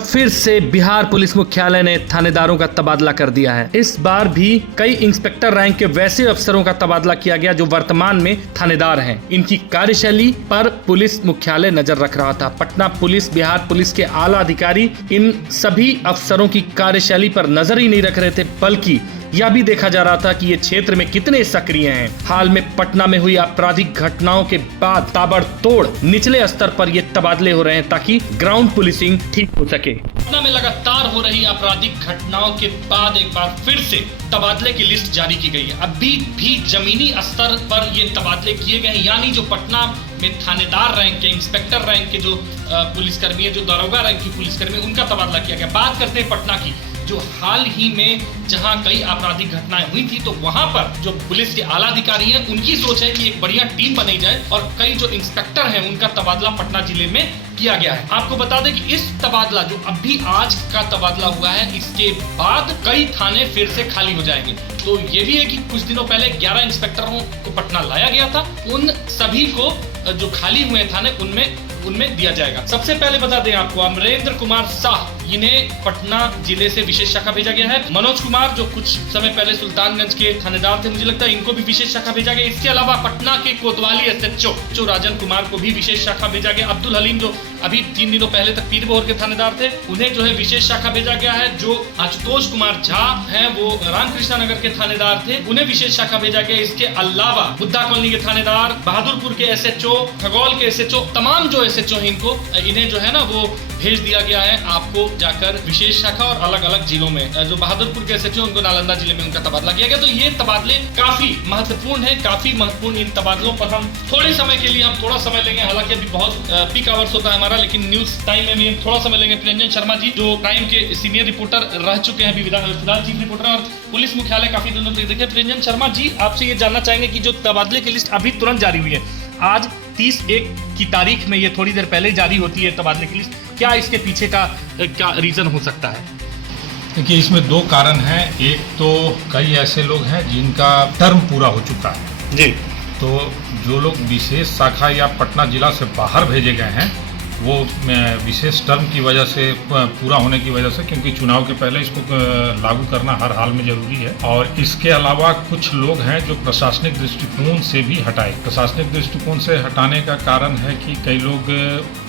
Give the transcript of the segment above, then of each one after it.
फिर से बिहार पुलिस मुख्यालय ने थानेदारों का तबादला कर दिया है। इस बार भी कई इंस्पेक्टर रैंक के वैसे अफसरों का तबादला किया गया जो वर्तमान में थानेदार हैं। इनकी कार्यशैली पर पुलिस मुख्यालय नजर रख रहा था। पटना पुलिस, बिहार पुलिस के आला अधिकारी इन सभी अफसरों की कार्यशैली पर नजर ही नहीं रख रहे थे, बल्कि यह भी देखा जा रहा था कि ये क्षेत्र में कितने सक्रिय हैं। हाल में पटना में हुई आपराधिक घटनाओं के बाद ताबड़तोड़ निचले स्तर पर ये तबादले हो रहे हैं ताकि ग्राउंड पुलिसिंग ठीक हो सके। पटना में लगातार हो रही आपराधिक घटनाओं के बाद एक बार फिर से तबादले की लिस्ट जारी की गई है। अभी भी जमीनी स्तर पर ये तबादले किए गए हैं, यानी जो पटना में थानेदार रैंक के, इंस्पेक्टर रैंक के जो पुलिसकर्मी है, जो दरोगा रैंक की पुलिसकर्मी, उनका तबादला किया गया। बात करते हैं पटना की, जो हाल ही में जहां कई आपराधिक घटनाएं हुई थी, तो वहां पर जो पुलिस के आला अधिकारी हैं, उनकी सोच है कि एक बढ़िया टीम बनाई जाए और कई जो इंस्पेक्टर हैं उनका तबादला पटना जिले में किया गया है। आपको बता दें कि इस तबादला जो अभी आज का तबादला हुआ है, इसके बाद कई थाने फिर से खाली हो जाएंगे। तो ये भी है कि कुछ दिनों पहले 11 इंस्पेक्टरों को पटना लाया गया था, उन सभी को जो खाली हुए थाने उनमें दिया जाएगा। सबसे पहले बता दें आपको, अमरेंद्र कुमार साह, इन्हें पटना जिले से विशेष शाखा भेजा गया है। मनोज कुमार जो कुछ समय पहले सुल्तानगंज के थानेदार थे, मुझे लगता है इनको भी विशेष शाखा भेजा गया। इसके अलावा पटना के कोतवाली SHO राजन कुमार को भी विशेष शाखा भेजा गया। अब्दुल हलीम जो अभी 3 दिनों पहले तक पीरबोहर के थानेदार थे, उन्हें जो है विशेष शाखा भेजा गया है। जो आशुतोष कुमार झा हैं, वो रामकृष्ण नगर के थानेदार थे, उन्हें विशेष शाखा भेजा गया। इसके अलावा बुद्धा कॉलोनी के थानेदार, बहादुरपुर के SHO, खगौल के SHO, तमाम जो SHO हैं इन्हें जो है ना वो भेज दिया गया है आपको जाकर विशेष शाखा और अलग अलग जिलों में। जो बहादुरपुर के SHO, उनको नालंदा जिले में उनका तबादला किया गया। तो ये तबादले काफी महत्वपूर्ण है, काफी महत्वपूर्ण। इन तबादलों पर हम थोड़े समय के लिए थोड़ा समय लेंगे, हालांकि अभी बहुत पीक आवर्स होता है हमारा, लेकिन न्यूज टाइम में भी हम थोड़ा समय लेंगे। प्रियंजन शर्मा जी जो टाइम के सीनियर रिपोर्टर रह चुके हैं, अभी फिलहाल चीफ रिपोर्टर और पुलिस मुख्यालय काफी दिनों तक देखे। प्रियंजन शर्मा जी, आपसे ये जानना चाहेंगे कि जो तबादले की लिस्ट अभी तुरंत जारी हुई है, आज 30/1 की तारीख में, ये थोड़ी देर पहले जारी होती है तबादले की लिस्ट, क्या इसके पीछे का क्या रीजन हो सकता है? देखिए, इसमें 2 कारण हैं। एक तो कई ऐसे लोग हैं जिनका टर्म पूरा हो चुका है जी, तो जो लोग विशेष शाखा या पटना जिला से बाहर भेजे गए हैं, वो विशेष टर्म की वजह से, पूरा होने की वजह से, क्योंकि चुनाव के पहले इसको लागू करना हर हाल में जरूरी है। और इसके अलावा कुछ लोग हैं जो प्रशासनिक दृष्टिकोण से भी हटाए। प्रशासनिक दृष्टिकोण से हटाने का कारण है कि कई लोग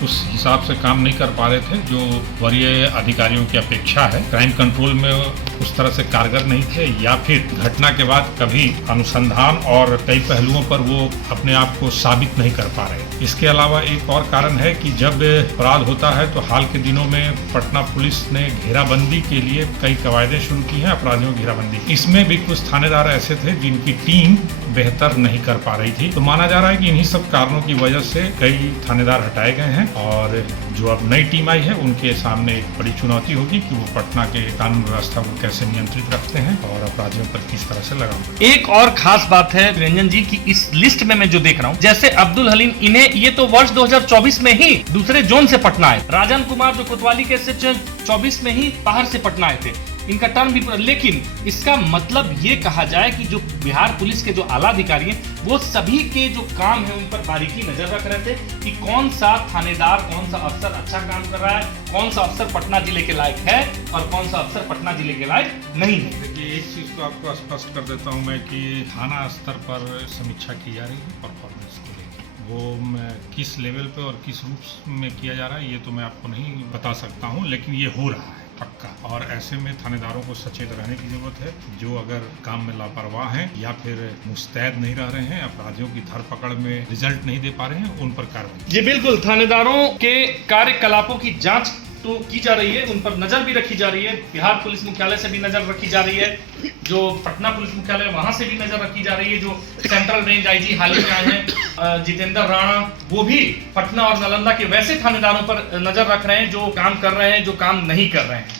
उस हिसाब से काम नहीं कर पा रहे थे जो वरीय अधिकारियों की अपेक्षा है। क्राइम कंट्रोल में उस तरह से कारगर नहीं थे, या फिर घटना के बाद कभी अनुसंधान और कई पहलुओं पर वो अपने आप को साबित नहीं कर पा रहे। इसके अलावा एक और कारण है कि जब अपराध होता है तो हाल के दिनों में पटना पुलिस ने घेराबंदी के लिए कई कवायदें शुरू की हैं, अपराधियों की घेराबंदी। इसमें भी कुछ थानेदार ऐसे थे जिनकी टीम बेहतर नहीं कर पा रही थी। तो माना जा रहा है कि इन्हीं सब कारणों की वजह से कई थानेदार हटाए गए हैं, और जो अब नई टीम आई है उनके सामने एक बड़ी चुनौती होगी कि वो पटना के कानून व्यवस्था को कैसे नियंत्रित रखते हैं और अपराधियों पर किस तरह से लगाम। एक और खास बात है रंजन जी की इस लिस्ट में मैं जो देख रहा हूँ, जैसे अब्दुल हलीम, इन्हें ये तो वर्ष 2024 में ही दूसरे जोन से पटना आए। राजन कुमार जो कोतवाली के SHO 24 में ही बाहर से पटना आए थे, इनका टर्म भी पूरा। लेकिन इसका मतलब ये कहा जाए कि जो बिहार पुलिस के जो आला अधिकारी हैं, वो सभी के जो काम है उन पर बारीकी नजर रख रहे थे कि कौन सा थानेदार, कौन सा अफसर अच्छा काम कर रहा है, कौन सा अफसर पटना जिले के लायक है और कौन सा अफसर पटना जिले के लायक नहीं है। देखिए, एक चीज को आपको स्पष्ट कर देता हूँ मैं कि थाना स्तर पर समीक्षा की जा रही है परफॉर्मेंस को लेकर। वो किस लेवल पे और किस रूप में किया जा रहा है ये तो मैं आपको नहीं बता सकता हूँ, लेकिन ये हो रहा है पक्का। और ऐसे में थानेदारों को सचेत रहने की जरूरत है। जो अगर काम में लापरवाह हैं या फिर मुस्तैद नहीं रह रहे हैं, अपराधियों की धरपकड़ में रिजल्ट नहीं दे पा रहे हैं, उन पर कार्रवाई। जी बिल्कुल, थानेदारों के कार्यकलापों की जांच तो की जा रही है, उन पर नजर भी रखी जा रही है। बिहार पुलिस मुख्यालय से भी नजर रखी जा रही है, जो पटना पुलिस मुख्यालय वहां से भी नजर रखी जा रही है। जो सेंट्रल रेंज IG हाल ही में आए हैं जितेंद्र राणा, वो भी पटना और नालंदा के वैसे थानेदारों पर नजर रख रहे हैं जो काम कर रहे हैं, जो काम नहीं कर रहे हैं।